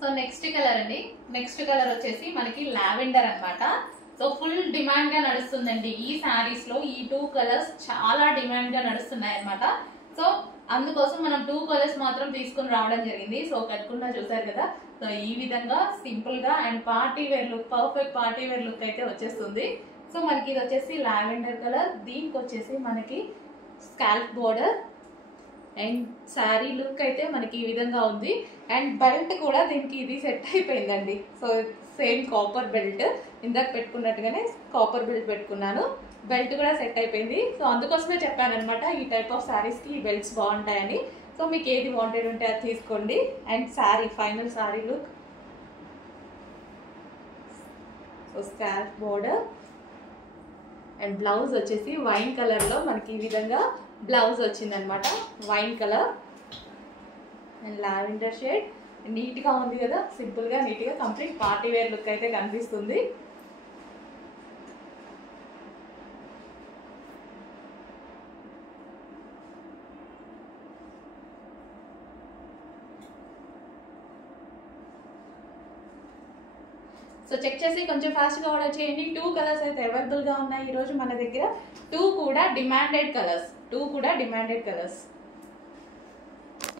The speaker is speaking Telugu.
సో నెక్స్ట్ కలర్ అండి, నెక్స్ట్ కలర్ వచ్చేసి మనకి లావెండర్ అన్నమాట. సో ఫుల్ డిమాండ్ గా నడుస్తుందండి ఈ శారీస్ లో. ఈ 2 కలర్స్ చాలా డిమాండ్ గా నడుస్తున్నాయి అన్నమాట. సో అందుకోసం మనం 2 కలర్స్ మాత్రం తీసుకుని రావడం జరిగింది. సో కట్టుకున్నా చూసారు కదా. సో ఈ విధంగా సింపుల్ గా and party wear look, perfect party wear look అయితే వచ్చేస్తుంది. సో మనకి ఇది వచ్చేసి లావెండర్ కలర్, దీనికి వచ్చేసి మనకి scalp border and sari look అయితే మనకి ఈ విధంగా ఉంది. అండ్ బెల్ట్ కూడా దీనికి ఇది సెట్ అయిపోయిందండి. సో సేమ్ కాపర్ బెల్ట్, ఇందాక పెట్టుకున్నట్టుగానే కాపర్ బెల్ట్ పెట్టుకున్నాను. బెల్ట్ కూడా సెట్ అయిపోయింది. సో అందుకోసమే చెప్పాను అనమాట, ఈ టైప్ ఆఫ్ శారీస్కి ఈ బెల్ట్స్ బాగుంటాయని. సో మీకు ఏది వాంటెడ్ ఉంటే అది తీసుకోండి. And sari, final sari look. So scalp border and blouse వచ్చేసి వైన్ కలర్లో మనకి ఈ విధంగా బ్లౌజ్ వచ్చిందనమాట. Wine colour and lavender shade. నీట్గా ఉంది కదా, సింపుల్గా నీట్గా కంప్లీట్ పార్టీ వేర్ లుక్ అయితే కనిపిస్తుంది. సో చెక్ చేసి కొంచెం ఫాస్ట్గా ఆర్డర్ చేయండి. 2 కలర్స్ అయితే అవైలబుల్గా ఉన్నాయి ఈరోజు మన దగ్గర. 2 కూడా డిమాండెడ్ కలర్స్.